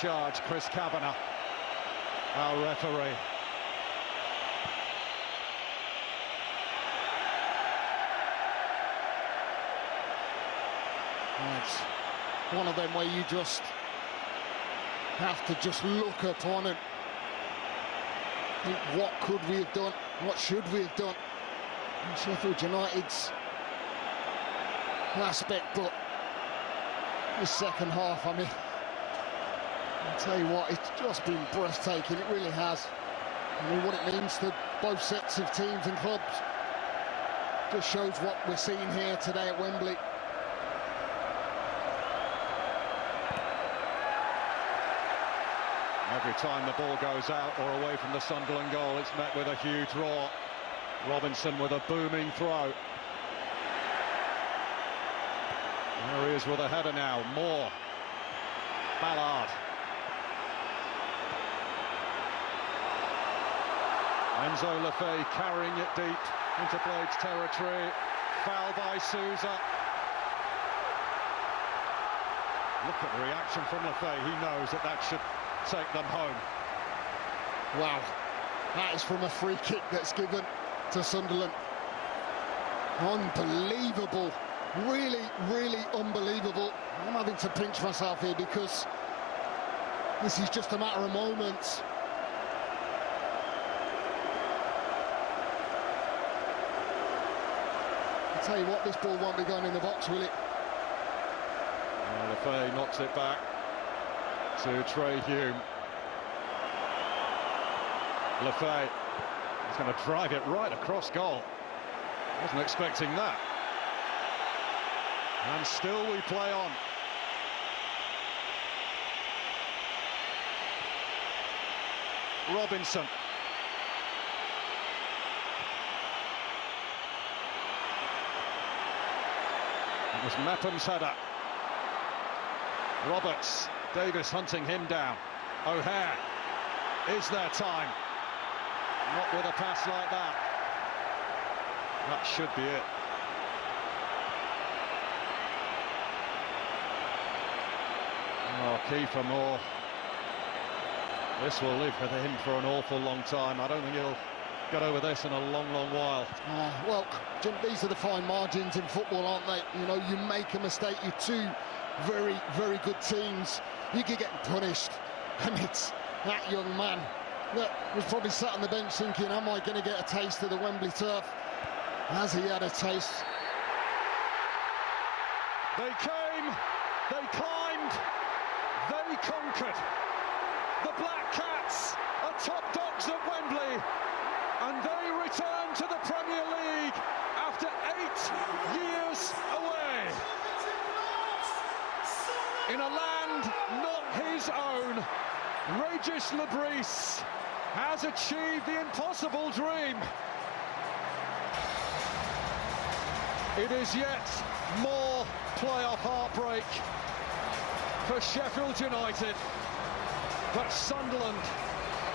charge, Chris Kavanagh, our referee. It's one of them where you just have to just look upon it. Think, what could we have done? What should we have done? And Sheffield United's aspect, but the second half, I mean, I'll tell you what, it's just been breathtaking. It really has. I mean, what it means to both sets of teams and clubs just shows what we're seeing here today at Wembley. Every time the ball goes out or away from the Sunderland goal, it's met with a huge roar. Robinson with a booming throw. There he is with a header now. Moore. Ballard. Enzo Lefebvre carrying it deep into Blades territory. Foul by Sousa. Look at the reaction from Lefebvre. He knows that should take them home. Wow, that is from a free kick that's given to Sunderland. Unbelievable, really, really unbelievable. I'm having to pinch myself here because this is just a matter of moments. I'll tell you what, this ball won't be going in the box, will it? Lefebvre knocks it back to Trey Hume. Lefebvre is going to drive it right across goal. Wasn't expecting that. And still we play on. Robinson. It was Mepham's header. Roberts. Davis hunting him down. O'Hare. Is there time? Not with a pass like that. That should be it. Oh, Kiefer Moore. This will live with him for an awful long time. I don't think he'll get over this in a long, long while. Well, Jim, these are the fine margins in football, aren't they? You know, you make a mistake, you're two very, very good teams. You could get punished, and it's that young man that was probably sat on the bench thinking, am I going to get a taste of the Wembley turf? Has he had a taste? They came, they climbed, they conquered. The Black Cats are top dogs at Wembley, and they return to the Premier League after 8 years away. In a land not his own, Regis Lebris has achieved the impossible dream. It is yet more playoff heartbreak for Sheffield United, but Sunderland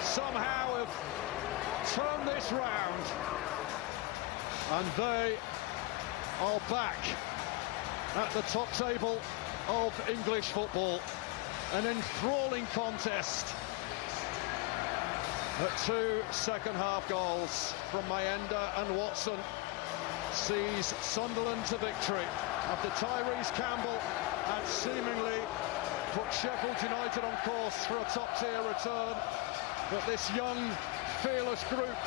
somehow have turned this round, and they are back at the top table of English football. An enthralling contest. The 2 second-half goals from Mayenda and Watson sees Sunderland to victory after Tyrese Campbell had seemingly put Sheffield United on course for a top-tier return. But this young, fearless group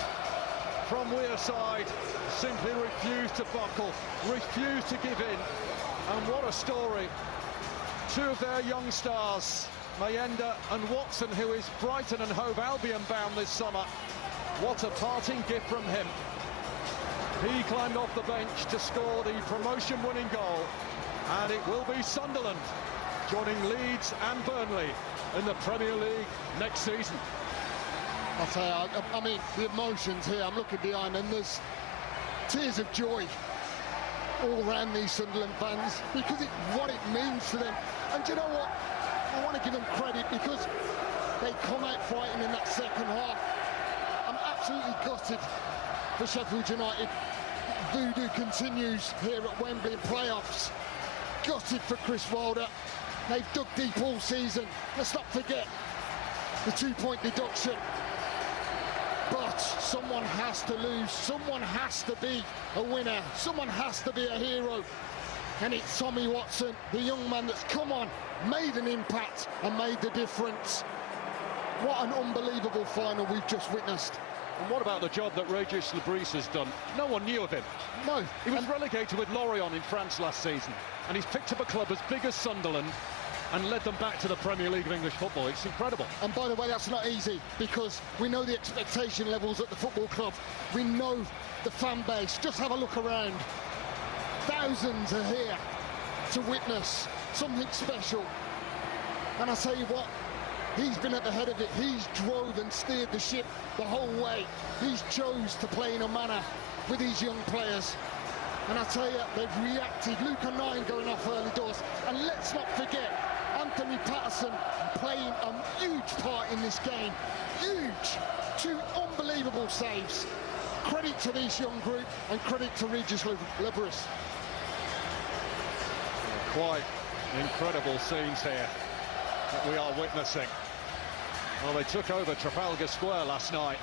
from Wearside simply refused to buckle, refused to give in. And what a story. 2 of their young stars, Mayenda and Watson, who is Brighton and Hove Albion bound this summer. What a parting gift from him. He climbed off the bench to score the promotion-winning goal, and it will be Sunderland joining Leeds and Burnley in the Premier League next season. I'll tell you, I mean, the emotions here, I'm looking behind, and there's tears of joy all around these Sunderland fans, because what it means to them. And do you know what? I want to give them credit, because they come out fighting in that second half. I'm absolutely gutted for Sheffield United. Voodoo continues here at Wembley in playoffs. Gutted for Chris Wilder. They've dug deep all season. Let's not forget the 2-point deduction. But someone has to lose. Someone has to be a winner. Someone has to be a hero. And it's Tommy Watson, the young man that's come on, made an impact and made the difference. What an unbelievable final we've just witnessed. And what about the job that Régis Lebris has done? No one knew of him. No. He was relegated with Lorient in France last season, and he's picked up a club as big as Sunderland and led them back to the Premier League of English football. It's incredible. And by the way, that's not easy, because we know the expectation levels at the football club. We know the fan base. Just have a look around. Thousands are here to witness something special. And I tell you what, he's been at the head of it. He's drove and steered the ship the whole way. He's chose to play in a manner with these young players. And I tell you, they've reacted. Luca 9 going off early doors. And let's not forget, Anthony Patterson playing a huge part in this game. Huge. 2 unbelievable saves. Credit to this young group and credit to Régis Lebris. Quite incredible scenes here that we are witnessing. Well, they took over Trafalgar Square last night.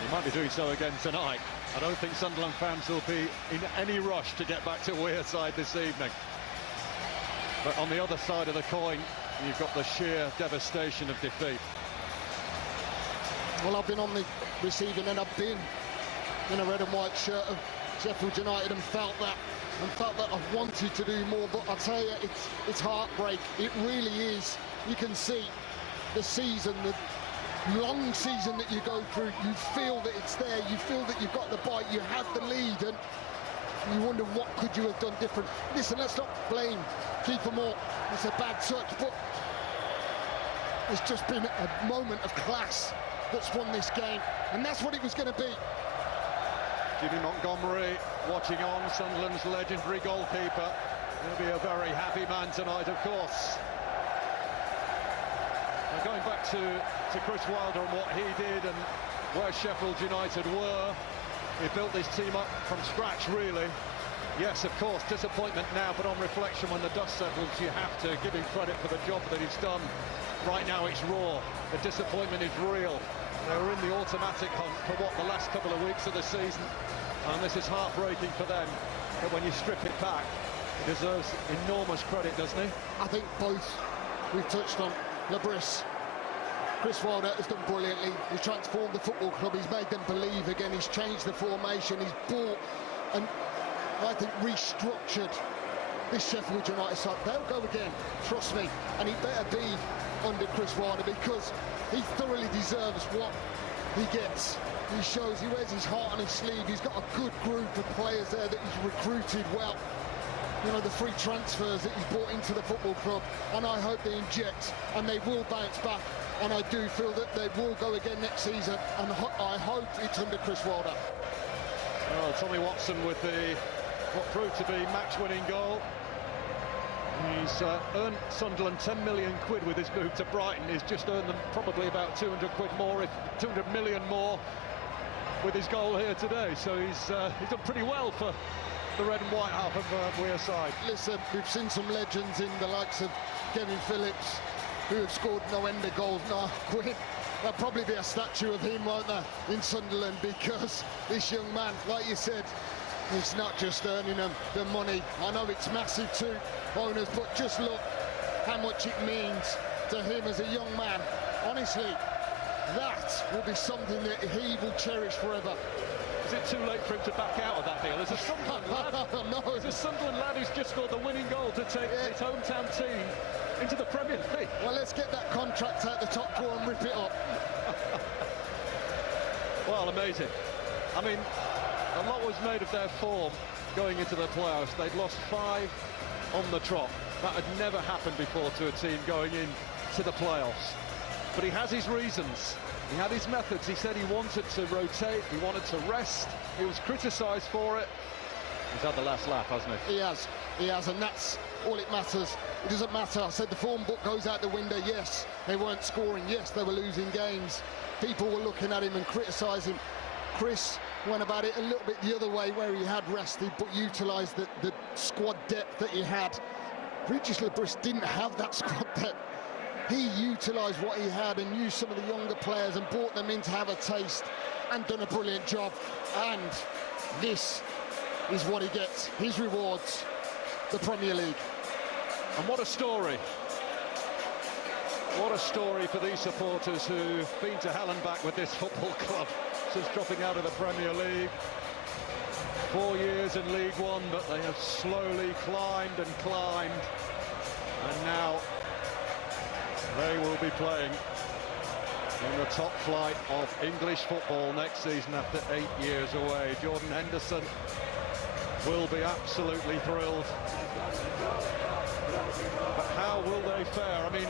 They might be doing so again tonight. I don't think Sunderland fans will be in any rush to get back to Wearside this evening. But on the other side of the coin, you've got the sheer devastation of defeat. Well, I've been on the receiving end. I've been in a red and white shirt of Sheffield United and felt that I've wanted to do more. But I tell you, it's heartbreak. It really is. You can see the season, the long season that you go through. You feel that it's there. You feel that you've got the bite. You had the lead, and you wonder what could you have done different. Listen, let's not blame Kiefer Moore. It's a bad touch, but it's just been a moment of class that's won this game, and that's what it was going to be. Jimmy Montgomery watching on, Sunderland's legendary goalkeeper. He'll be a very happy man tonight, of course. Now, going back to Chris Wilder and what he did and where Sheffield United were, he built this team up from scratch, really. Yes, of course, disappointment now, but on reflection, when the dust settles, you have to give him credit for the job that he's done. Right now, it's raw. The disappointment is real. They were in the automatic hunt for the last couple of weeks of the season, and this is heartbreaking for them. But when you strip it back, he deserves enormous credit, doesn't he? I think both we've touched on. Lebris, Chris Wilder has done brilliantly. He's transformed the football club. He's made them believe again. He's changed the formation. He's bought and I think restructured this Sheffield United side. They'll go again, trust me, and he better be under Chris Wilder, because he thoroughly deserves what he gets. He shows, he wears his heart on his sleeve. He's got a good group of players there that he's recruited well. You know, the free transfers that he's brought into the football club, and I hope they inject and they will bounce back, and I do feel that they will go again next season, and I hope it's under Chris Wilder. Well, Tommy Watson with what proved to be match-winning goal. He's earned Sunderland 10 million quid with his move to Brighton. He's just earned them probably about 200 quid more, if 200 million more, with his goal here today. So he's done pretty well for the red and white half of Wearside. Listen, we've seen some legends in the likes of Kevin Phillips, who have scored no end of goals. Now, Quinn, there'll probably be a statue of him, won't there, in Sunderland, because this young man, like you said, it's not just earning them the money. I know it's massive to owners, but just look how much it means to him as a young man. Honestly, that will be something that he will cherish forever. Is it too late for him to back out of that deal? There's a Sunderland lad. No. There's a Sunderland lad who's just scored the winning goal to take his hometown team into the Premier League. Well, let's get that contract out the top drawer and rip it up. Well, amazing. I mean, a lot was made of their form going into the playoffs. They'd lost 5 on the trot. That had never happened before to a team going into the playoffs. But he has his reasons. He had his methods. He said he wanted to rotate, he wanted to rest. He was criticised for it. He's had the last laugh, hasn't he? He has, and that's all it matters. It doesn't matter. I said the form book goes out the window. Yes, they weren't scoring. Yes, they were losing games. People were looking at him and criticising. Chris went about it a little bit the other way, where he had rested but utilised the squad depth that he had. Regis Lebris didn't have that squad depth. He utilised what he had and used some of the younger players and brought them in to have a taste and done a brilliant job. And this is what he gets, his rewards, the Premier League. And what a story. What a story for these supporters who've been to hell and back with this football club since dropping out of the Premier League. 4 years in League One, but they have slowly climbed and climbed. And now they will be playing in the top flight of English football next season after 8 years away. Jordan Henderson will be absolutely thrilled. But how will they fare? I mean,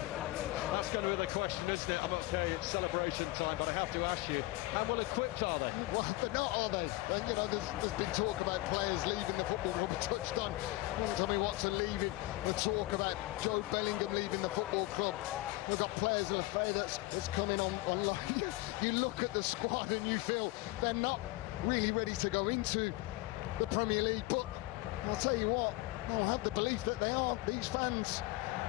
that's going to be the question, isn't it? I'm okay, it's celebration time, but I have to ask you, how well equipped are they? Well, they're not, are they? And, you know, there's been talk about players leaving the football club. We touched on Tommy Watson leaving, the talk about Joe Bellingham leaving the football club. We've got players of Lafay that's coming online. You look at the squad and you feel they're not really ready to go into the Premier League, but I'll tell you what, I'll have the belief that they are. These fans,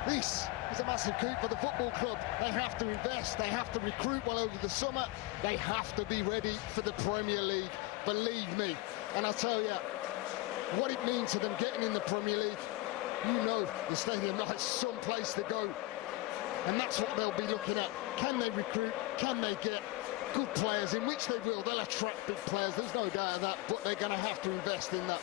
this is a massive coup for the football club. They have to invest, they have to recruit well over the summer, they have to be ready for the Premier League, believe me. And I'll tell you what it means to them getting in the Premier League. You know the Stadium Light's some place to go, and that's what they'll be looking at. Can they recruit? Can they get good players, in which they will? They'll attract big players, there's no doubt of that, but they're going to have to invest in that.